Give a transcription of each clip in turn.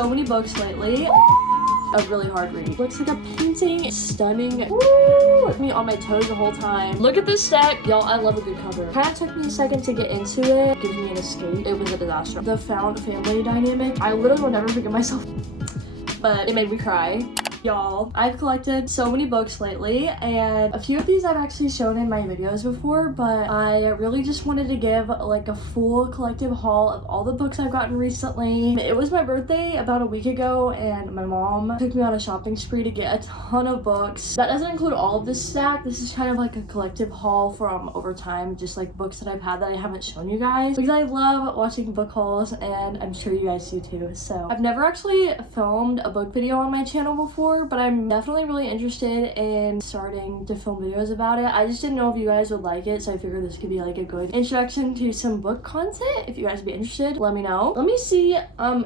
so many books lately. A really hard read. Looks like a painting. It's stunning. Woo! Me on my toes the whole time. Look at this stack. Y'all, I love a good cover. Kind of took me a second to get into it. Gives me an escape. It was a disaster. The found family dynamic. I literally will never forgive myself. But it made me cry. Y'all, I've collected so many books lately, and a few of these I've actually shown in my videos before, but I really just wanted to give like a full collective haul of all the books I've gotten recently. It was my birthday about a week ago, and my mom took me on a shopping spree to get a ton of books. That doesn't include all of this stack. This is kind of like a collective haul from over time, just like books that I've had that I haven't shown you guys, because I love watching book hauls, and I'm sure you guys do too. So I've never actually filmed a book video on my channel before, but I'm definitely really interested in starting to film videos about it. I just didn't know if you guys would like it, so I figured this could be like a good introduction to some book content. If you guys would be interested, let me know. Let me see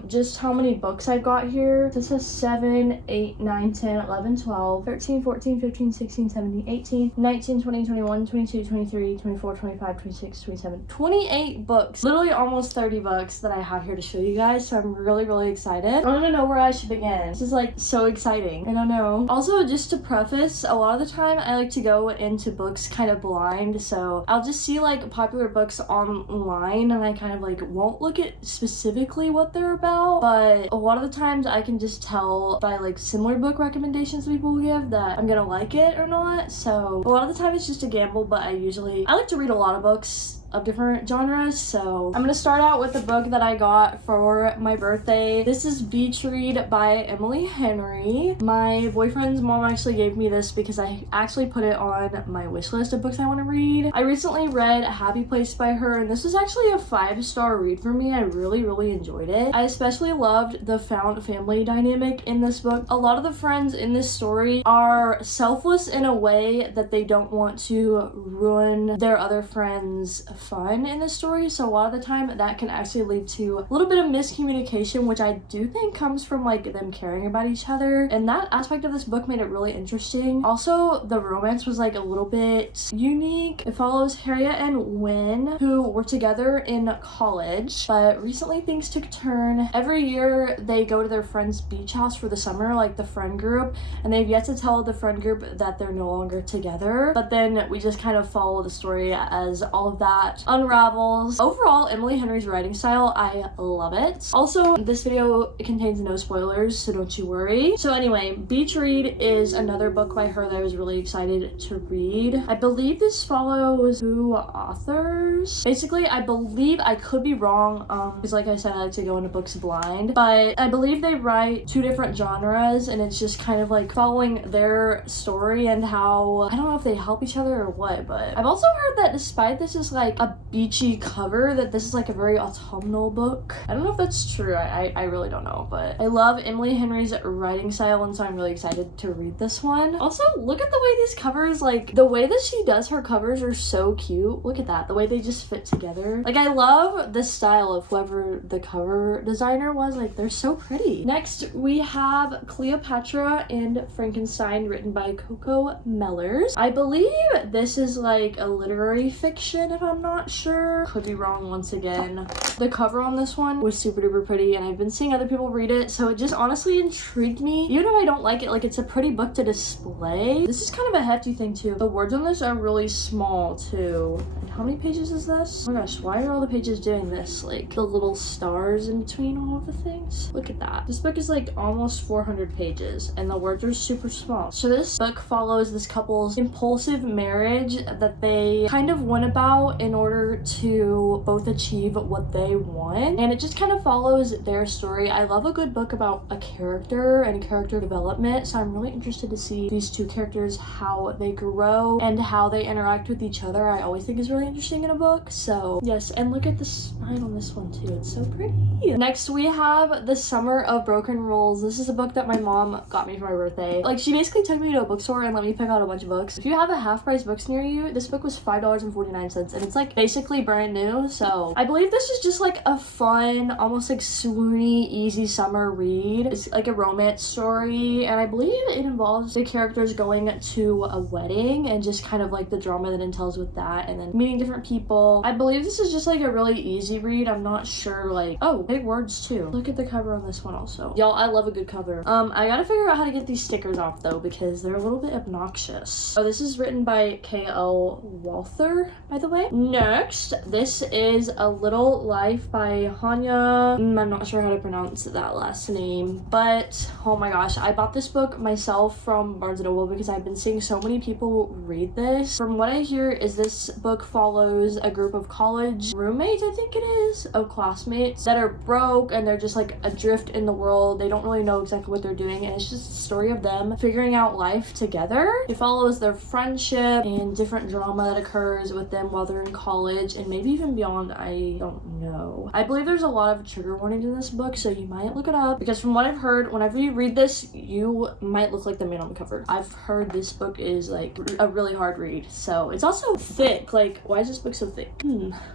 just how many books I've got here. This is 7, 8, 9, 10, 11, 12, 13, 14, 15, 16, 17, 18, 19, 20, 21, 22, 23, 24, 25, 26, 27, 28 books. Literally almost 30 books that I have here to show you guys, so I'm really excited. I don't even know where I should begin. This is like so exciting. I don't know. Also, just to preface, a lot of the time I like to go into books kind of blind, so I'll just see like popular books online and I kind of like won't look at specifically what they're about, but a lot of the times I can just tell by like similar book recommendations people give that I'm gonna like it or not. So a lot of the time it's just a gamble, but I like to read a lot of books of different genres. So I'm gonna start out with the book that I got for my birthday. This is Beach Read by Emily Henry. My boyfriend's mom actually gave me this because I actually put it on my wish list of books I want to read. I recently read Happy Place by her, and this was actually a 5-star read for me. I really enjoyed it. I especially loved the found family dynamic in this book. A lot of the friends in this story are selfless in a way that they don't want to ruin their other friends' fun in this story, so a lot of the time that can actually lead to a little bit of miscommunication, which I do think comes from like them caring about each other, and that aspect of this book made it really interesting. Also, the romance was like a little bit unique. It follows Harriet and Wynne, who were together in college, but recently things took a turn. Every year they go to their friend's beach house for the summer, like the friend group, and they've yet to tell the friend group that they're no longer together, but then we just kind of follow the story as all of that unravels. Overall, Emily Henry's writing style, I love it. Also, this video contains no spoilers, so don't you worry. So anyway, Beach Read is another book by her that I was really excited to read. I believe this follows 2 authors. Basically, I believe, I could be wrong, because like I said, I like to go into books blind, but I believe they write 2 different genres, and it's just kind of like following their story and how, I don't know if they help each other or what, but I've also heard that despite this is like a beachy cover, that this is like a very autumnal book. I don't know if that's true. I really don't know, but I love Emily Henry's writing style, and so I'm really excited to read this one. Also, look at the way these covers, like the way that she does her covers are so cute. Look at that, the way they just fit together. Like, I love the style of whoever the cover designer was. Like, they're so pretty. Next, we have Cleopatra and Frankenstein, written by Coco Mellers. I believe this is like a literary fiction, if I'm not sure. Could be wrong once again. The cover on this one was super duper pretty, and I've been seeing other people read it, so it just honestly intrigued me. Even if I don't like it, like, it's a pretty book to display. This is kind of a hefty thing too. The words on this are really small too. And how many pages is this? Oh my gosh, why are all the pages doing this? Like, the little stars in between all of the things? Look at that. This book is like almost 400 pages, and the words are super small. So this book follows this couple's impulsive marriage that they kind of went about in order to both achieve what they want, and it just kind of follows their story. I love a good book about a character and character development, so I'm really interested to see these 2 characters, how they grow and how they interact with each other. I always think is really interesting in a book. So yes, and look at the spine on this one too, it's so pretty. Next, we have The Summer of Broken Rules. This is a book that my mom got me for my birthday. Like, she basically took me to a bookstore and let me pick out a bunch of books. If you have a half price books near you, this book was $5.49, and it's like like basically brand new. So I believe this is just like a fun, almost like swoony, easy summer read. It's like a romance story, and I believe it involves the characters going to a wedding and just kind of like the drama that entails with that, and then meeting different people. I believe this is just like a really easy read. I'm not sure, like, oh, big words too. Look at the cover on this one also. Y'all, I love a good cover. I gotta figure out how to get these stickers off though, because they're a little bit obnoxious. Oh, this is written by K.L. Walther, by the way. Next, this is A Little Life by Hanya. I'm not sure how to pronounce that last name, but oh my gosh, I bought this book myself from Barnes & Noble because I've been seeing so many people read this. From what I hear is this book follows a group of college roommates, I think it is, of classmates that are broke and they're just like adrift in the world. They don't really know exactly what they're doing, and it's just a story of them figuring out life together. It follows their friendship and different drama that occurs with them while they're in college and maybe even beyond. I don't know. I believe there's a lot of trigger warnings in this book, so you might look it up, because from what I've heard, whenever you read this, you might look like the man on the cover. I've heard this book is like a really hard read, so it's also thick. Like, why is this book so thick?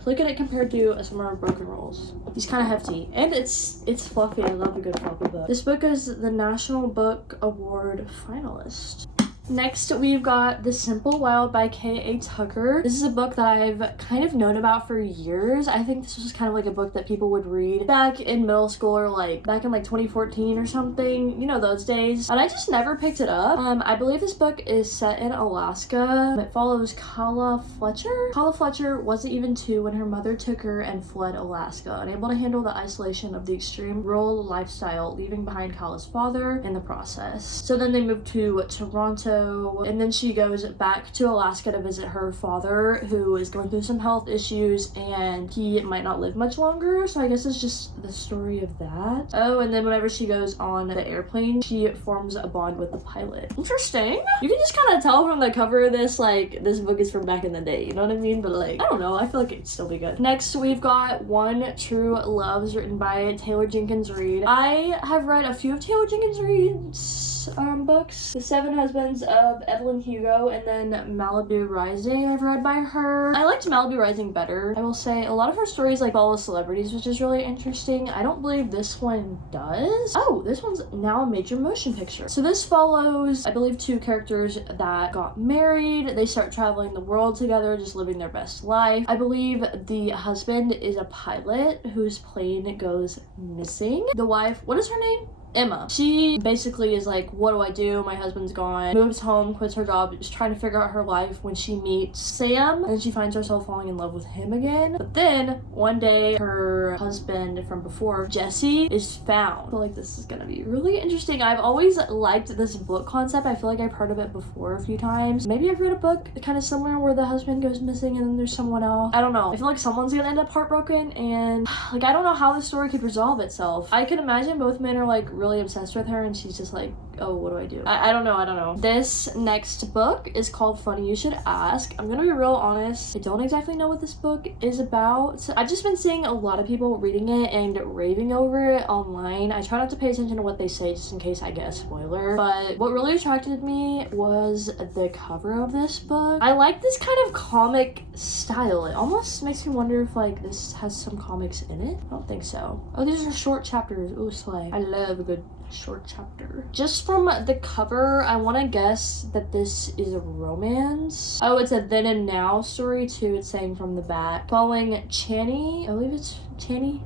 Look at it compared to A Summer of Broken Rolls. He's kind of hefty, and it's fluffy. I love a good fluffy book. This book is the National Book Award finalist. Next, we've got The Simple Wild by K.A. Tucker. This is a book that I've kind of known about for years. I think this was kind of like a book that people would read back in middle school, or like back in like 2014 or something, you know, those days. But I just never picked it up. I believe this book is set in Alaska. It follows Kala Fletcher. Kala Fletcher wasn't even 2 when her mother took her and fled Alaska, unable to handle the isolation of the extreme rural lifestyle, leaving behind Kala's father in the process. So then they moved to Toronto, and then she goes back to Alaska to visit her father, who is going through some health issues and he might not live much longer. So I guess it's just the story of that. Oh, and then whenever she goes on the airplane, she forms a bond with the pilot. Interesting. You can just kind of tell from the cover of this, like, this book is from back in the day, you know what I mean? But like, I don't know, I feel like it'd still be good. Next, we've got One True Loves, written by Taylor Jenkins Reid. I have read a few of Taylor Jenkins Reid's books. The Seven Husbands of Evelyn Hugo, and then Malibu Rising I've read by her. I liked Malibu Rising better, I will say. A lot of her stories like follow celebrities, which is really interesting. I don't believe this one does. Oh, this one's now a major motion picture. So this follows, I believe, 2 characters that got married. They start traveling the world together, just living their best life. I believe the husband is a pilot whose plane goes missing. The wife, what is her name? Emma. She basically is like, what do I do? My husband's gone. Moves home, quits her job, is trying to figure out her life when she meets Sam, and she finds herself falling in love with him again. But then one day her husband from before, Jesse, is found. I feel like this is gonna be really interesting. I've always liked this book concept. I feel like I've heard of it before a few times. Maybe I've read a book kind of similar where the husband goes missing and then there's someone else. I don't know. I feel like someone's gonna end up heartbroken, and like, I don't know how the story could resolve itself. I could imagine both men are like really obsessed with her and she's just like, oh, what do I do? I don't know. This next book is called Funny You Should Ask. I'm gonna be real honest, I don't exactly know what this book is about. So I've just been seeing a lot of people reading it and raving over it online. I try not to pay attention to what they say just in case I get a spoiler, but what really attracted me was the cover of this book. I like this kind of comic style. It almost makes me wonder if like this has some comics in it. I don't think so. Oh, these are short chapters. Ooh, slay. I love a good short chapter. Just from the cover, I want to guess that this is a romance. Oh, it's a then and now story too. It's saying from the back. Following Channy, I believe it's Channy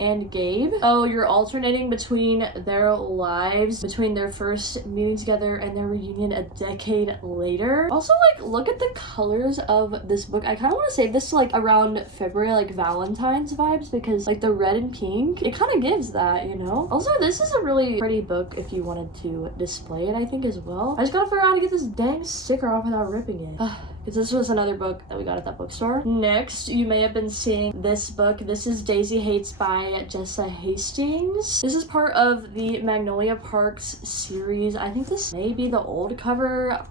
and Gabe. Oh, you're alternating between their lives, between their first meeting together and their reunion a decade later. Also, like, look at the colors of this book. I kind of want to save this to like around February, like Valentine's vibes, because like the red and pink, it kind of gives that, you know? Also, this is a really pretty book if you wanted to display it, I think, as well. I just gotta figure out how to get this dang sticker off without ripping it. Because this was another book that we got at that bookstore. Next, you may have been seeing this book. This is Daisy Hates by Jessa Hastings. This is part of the Magnolia Parks series. I think this may be the old cover.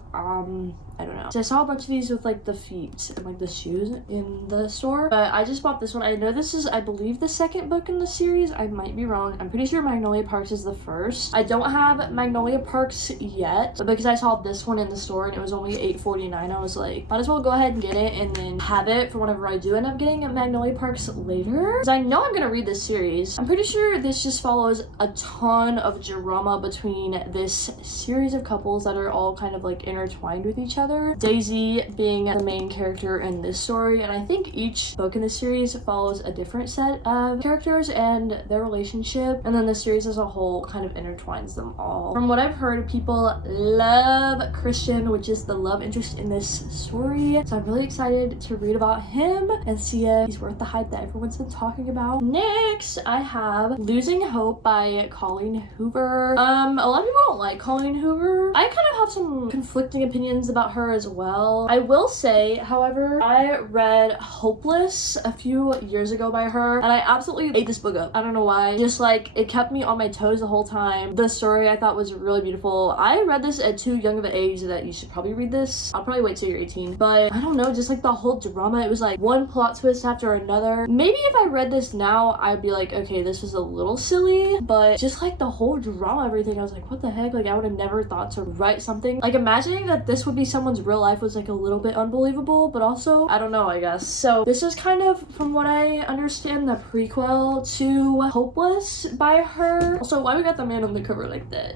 I don't know. So I saw a bunch of these with like the feet and like the shoes in the store, but I just bought this one. I know this is, I believe, the second book in the series. I might be wrong. I'm pretty sure Magnolia Parks is the first. I don't have Magnolia Parks yet, but because I saw this one in the store and it was only $8.49, I was like, might as well go ahead and get it and then have it for whenever I do end up getting Magnolia Parks later. Because I know I'm gonna read this series. I'm pretty sure this just follows a ton of drama between this series of couples that are all kind of like intertwined with each other. Daisy being the main character in this story, and I think each book in the series follows a different set of characters and their relationship, and then the series as a whole kind of intertwines them all. From what I've heard, people love Christian, which is the love interest in this story, so I'm really excited to read about him and see if he's worth the hype that everyone's been talking about. Next, I have Losing Hope by Colleen Hoover. A lot of people don't like Colleen Hoover. I kind of have some conflicting opinions about her as well. I will say, however, I read Hopeless a few years ago by her, and I absolutely ate this book up. I don't know why. Just like, it kept me on my toes the whole time. The story I thought was really beautiful. I read this at too young of an age that you should probably read this. I'll probably wait till you're 18. But I don't know, just like the whole drama, it was like one plot twist after another. Maybe if I read this now, I'd be like, okay, this was a little silly, but just like the whole drama, everything, I was like, what the heck? Like, I would have never thought to write something. Like, imagining that this would be someone's real life was like a little bit unbelievable, but also, I don't know, I guess. So this is kind of, from what I understand, the prequel to Hopeless by her. Also, why we got the man on the cover like that?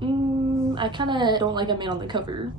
I kind of don't like a man on the cover.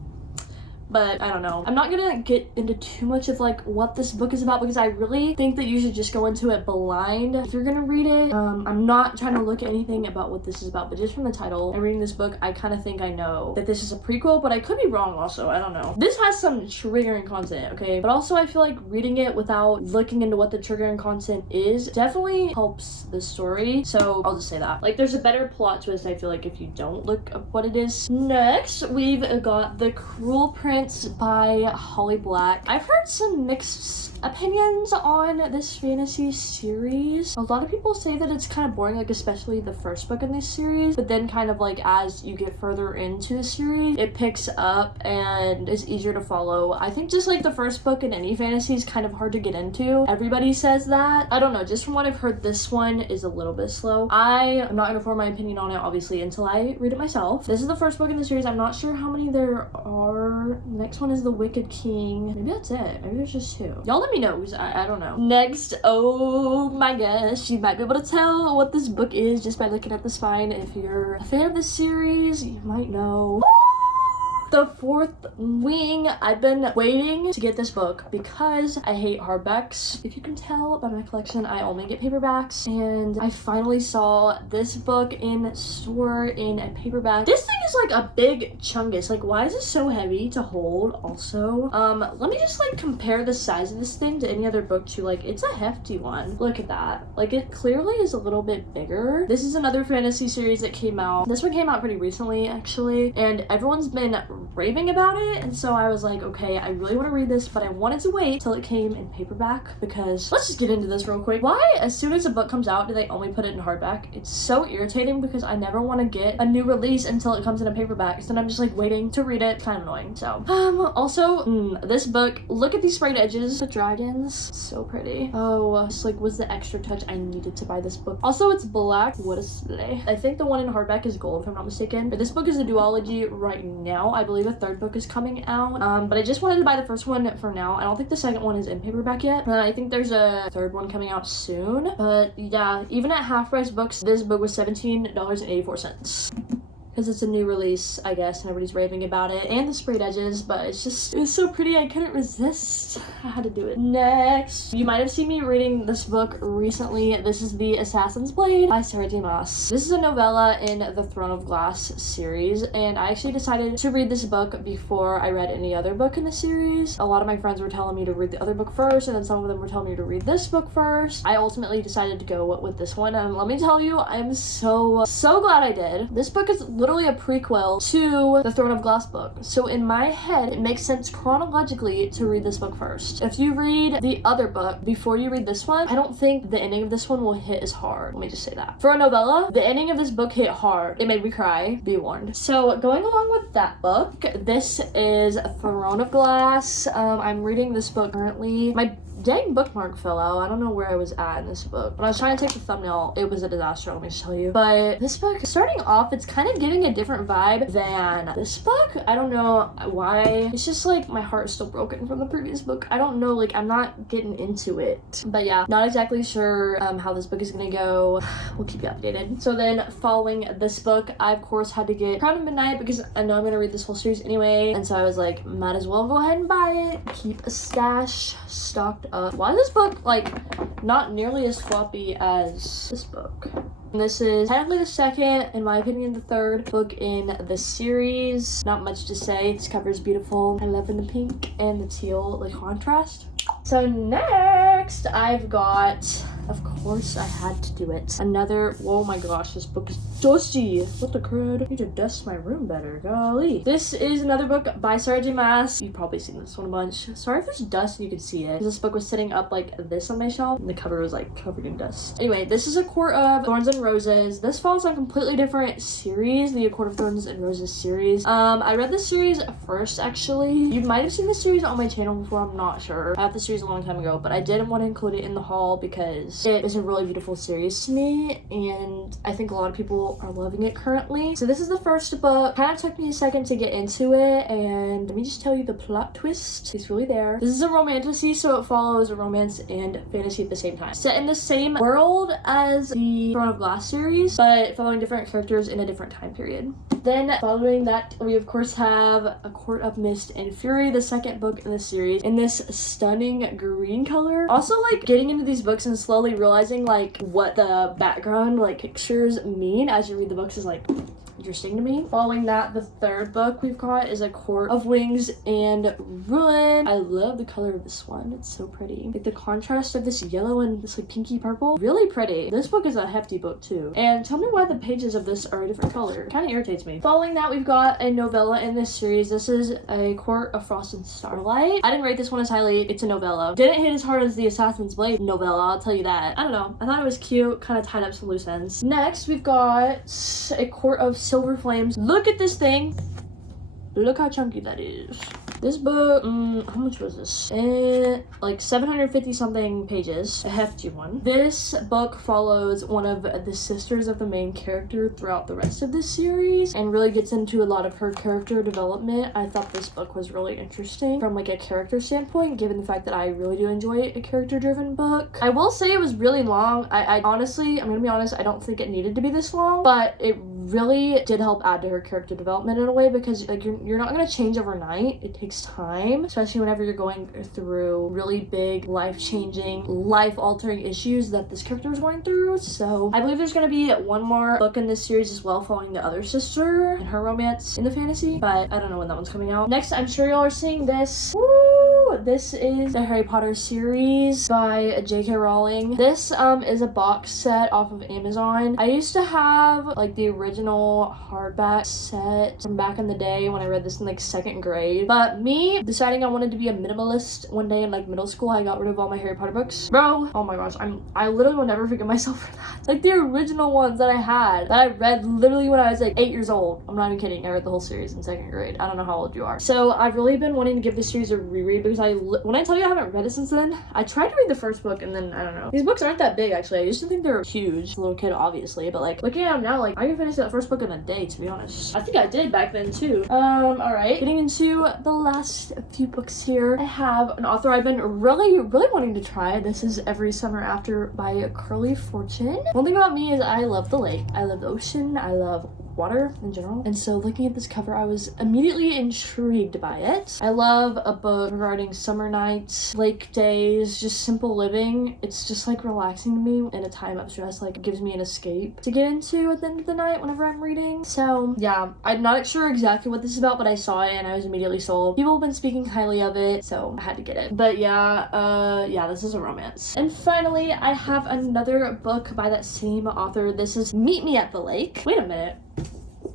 But I don't know. I'm not gonna get into too much of like what this book is about because I really think that you should just go into it blind if you're gonna read it. I'm not trying to look at anything about what this is about, but just from the title and reading this book, I kind of think I know that this is a prequel, but I could be wrong also. I don't know. This has some triggering content, okay? But also I feel like reading it without looking into what the triggering content is definitely helps the story. So I'll just say that. Like, there's a better plot twist, I feel like, if you don't look up what it is. Next, we've got The Cruel Prince by Holly Black. I've heard some mixed opinions on this fantasy series. A lot of people say that it's kind of boring, like especially the first book in this series, but then kind of like as you get further into the series, it picks up and is easier to follow. I think just like the first book in any fantasy is kind of hard to get into. Everybody says that. I don't know, just from what I've heard, this one is a little bit slow. I am not gonna form my opinion on it obviously until I read it myself. This is the first book in the series. I'm not sure how many there are. The next one is The Wicked King. Maybe that's it. Maybe there's just two. Y'all let me know, because I don't know. Next, oh my gosh, you might be able to tell what this book is just by looking at the spine. If you're a fan of this series, you might know. The Fourth Wing. I've been waiting to get this book because I hate hardbacks. If you can tell by my collection, I only get paperbacks, and I finally saw this book in store in a paperback. This thing is like a big chungus. Like, why is it so heavy to hold also? Let me just like compare the size of this thing to any other book too. Like, it's a hefty one. Look at that. Like, it clearly is a little bit bigger. This is another fantasy series that came out. This one came out pretty recently actually, and everyone's been raving about it, and so I was like, okay, I really want to read this, but I wanted to wait till it came in paperback because let's just get into this real quick. Why as soon as a book comes out do they only put it in hardback? It's so irritating because I never want to get a new release until it comes in a paperback, so then I'm just like waiting to read it. It's kind of annoying. So also this book, look at these sprayed edges, the dragons, so pretty. Oh, just like was the extra touch I needed to buy this book. Also, it's black. What a slay. I think the one in hardback is gold if I'm not mistaken, but this book is a duology right now. I believe a third book is coming out, but I just wanted to buy the first one for now. I don't think the second one is in paperback yet. I think there's a third one coming out soon, but yeah, even at half price books, this book was $17.84 because it's a new release, I guess, and everybody's raving about it, and the sprayed edges, but it was so pretty I couldn't resist. I had to do it. Next, you might have seen me reading this book recently. This is The Assassin's Blade by Sarah J. Maas. This is a novella in the Throne of Glass series, and I actually decided to read this book before I read any other book in the series. A lot of my friends were telling me to read the other book first, and then some of them were telling me to read this book first. I ultimately decided to go with this one, and let me tell you, I'm so glad I did. This book is literally literally a prequel to the Throne of Glass book. So in my head, it makes sense chronologically to read this book first. If you read the other book before you read this one, I don't think the ending of this one will hit as hard. Let me just say that. For a novella, the ending of this book hit hard. It made me cry, be warned. So going along with that book, this is Throne of Glass. I'm reading this book currently. My dang bookmark fell out. I don't know where I was at in this book. When I was trying to take the thumbnail, it was a disaster, let me just tell you. But this book, starting off, it's kind of giving a different vibe than this book. I don't know why. It's just like my heart is still broken from the previous book. I don't know, like I'm not getting into it. But yeah, not exactly sure how this book is gonna go. We'll keep you updated. So then following this book, I of course had to get Crown of Midnight because I know I'm gonna read this whole series anyway. And so I was like, might as well go ahead and buy it. Keep a stash stocked up. Why is this book like not nearly as floppy as this book? And this is technically the second, in my opinion, the third book in the series. Not much to say. This cover is beautiful. I love the pink and the teal, like contrast. So next, I've got, of course, I had to do it. Another, oh my gosh, this book is dusty. What the crud? I need to dust my room better, golly. This is another book by Sarah J. Maas. You've probably seen this one a bunch. Sorry if there's dust and you can see it. This book was sitting up like this on my shelf, and the cover was like covered in dust. Anyway, this is A Court of Thorns and Roses. This follows on a completely different series, the A Court of Thorns and Roses series. I read this series first, actually. You might have seen this series on my channel before, I'm not sure. I have the series a long time ago, but I didn't want to include it in the haul because it is a really beautiful series to me, and I think a lot of people are loving it currently. So this is the first book. Kind of took me a second to get into it, and let me just tell you the plot twist is really there. This is a romantasy, so it follows a romance and fantasy at the same time. Set in the same world as the Throne of Glass series, but following different characters in a different time period. Then following that, we of course have A Court of Mist and Fury, the second book in the series, in this stunning green color. Also, like getting into these books and slowly realizing like what the background like pictures mean as you read the books is like interesting to me. Following that, the third book we've got is A Court of Wings and Ruin. I love the color of this one. It's so pretty. Like the contrast of this yellow and this like pinky purple. Really pretty. This book is a hefty book too. And tell me why the pages of this are a different color. It kind of irritates me. Following that, we've got a novella in this series. This is A Court of Frost and Starlight. I didn't rate this one as highly. It's a novella. Didn't hit as hard as the Assassin's Blade novella, I'll tell you that. I don't know. I thought it was cute. Kind of tied up some loose ends. Next, we've got A Court of Silver Flames. Look at this thing. Look how chunky that is. This book, how much was this? Like 750 something pages, a hefty one. This book follows one of the sisters of the main character throughout the rest of this series and really gets into a lot of her character development. I thought this book was really interesting from like a character standpoint, given the fact that I really do enjoy a character driven book. I will say it was really long. I honestly, I'm gonna be honest, I don't think it needed to be this long, but it really did help add to her character development in a way because like you're not gonna change overnight. It takes time, especially whenever you're going through really big life-changing, life-altering issues that this character is going through. So I believe there's going to be one more book in this series as well following the other sister and her romance in the fantasy, but I don't know when that one's coming out. Next, I'm sure y'all are seeing this. Woo! This is the Harry Potter series by J.K. Rowling. This is a box set off of Amazon. I used to have like the original hardback set from back in the day when I read this in like second grade, but me deciding I wanted to be a minimalist one day in like middle school, I got rid of all my Harry Potter books. Bro, oh my gosh, I literally will never forgive myself for that. Like the original ones that I had that I read literally when I was like 8 years old. I'm not even kidding. I read the whole series in second grade. I don't know how old you are. So I've really been wanting to give this series a reread because when I tell you I haven't read it since then, I tried to read the first book and then I don't know. These books aren't that big actually. I used to think they were huge. A little kid obviously, but like looking at them now, like I can finish that first book in a day, to be honest. I think I did back then too. Alright. Getting into the last few books here. I have an author I've been really wanting to try. This is Every Summer After by Curly Fortune. One thing about me is I love the lake. I love the ocean. I love water in general, and so looking at this cover I was immediately intrigued by it. I love a book regarding summer nights, lake days, just simple living. It's just like relaxing to me in a time of stress. Like it gives me an escape to get into at the end of the night whenever I'm reading. So yeah, I'm not sure exactly what this is about, but I saw it and I was immediately sold. People have been speaking highly of it, so I had to get it. But yeah, this is a romance. And finally, I have another book by that same author. This is Meet Me at the Lake. Wait a minute.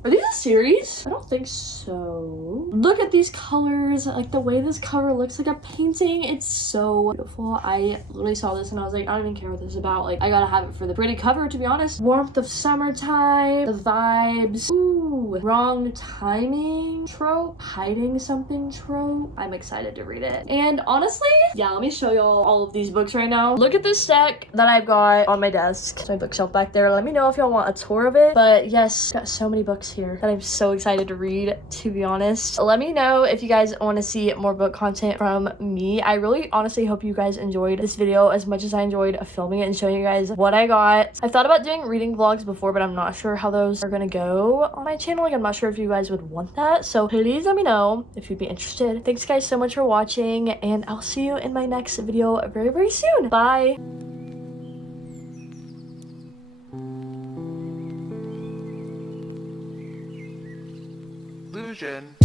Are these a series? I don't think so. Look at these colors. Like the way this cover looks like a painting. It's so beautiful. I literally saw this and I was like, I don't even care what this is about. Like I gotta have it for the pretty cover, to be honest. Warmth of summertime, the vibes. Ooh, wrong timing trope, hiding something trope. I'm excited to read it. And honestly, yeah, let me show y'all all of these books right now. Look at this stack that I've got on my desk. It's my bookshelf back there. Let me know if y'all want a tour of it. But yes, got so many books here that I'm so excited to read, to be honest. Let me know if you guys want to see more book content from me. I really honestly hope you guys enjoyed this video as much as I enjoyed filming it and showing you guys what I got. I've thought about doing reading vlogs before, but I'm not sure how those are gonna go on my channel. Like I'm not sure if you guys would want that, so please let me know if you'd be interested. Thanks guys so much for watching, and I'll see you in my next video very, very soon. Bye. Illusion.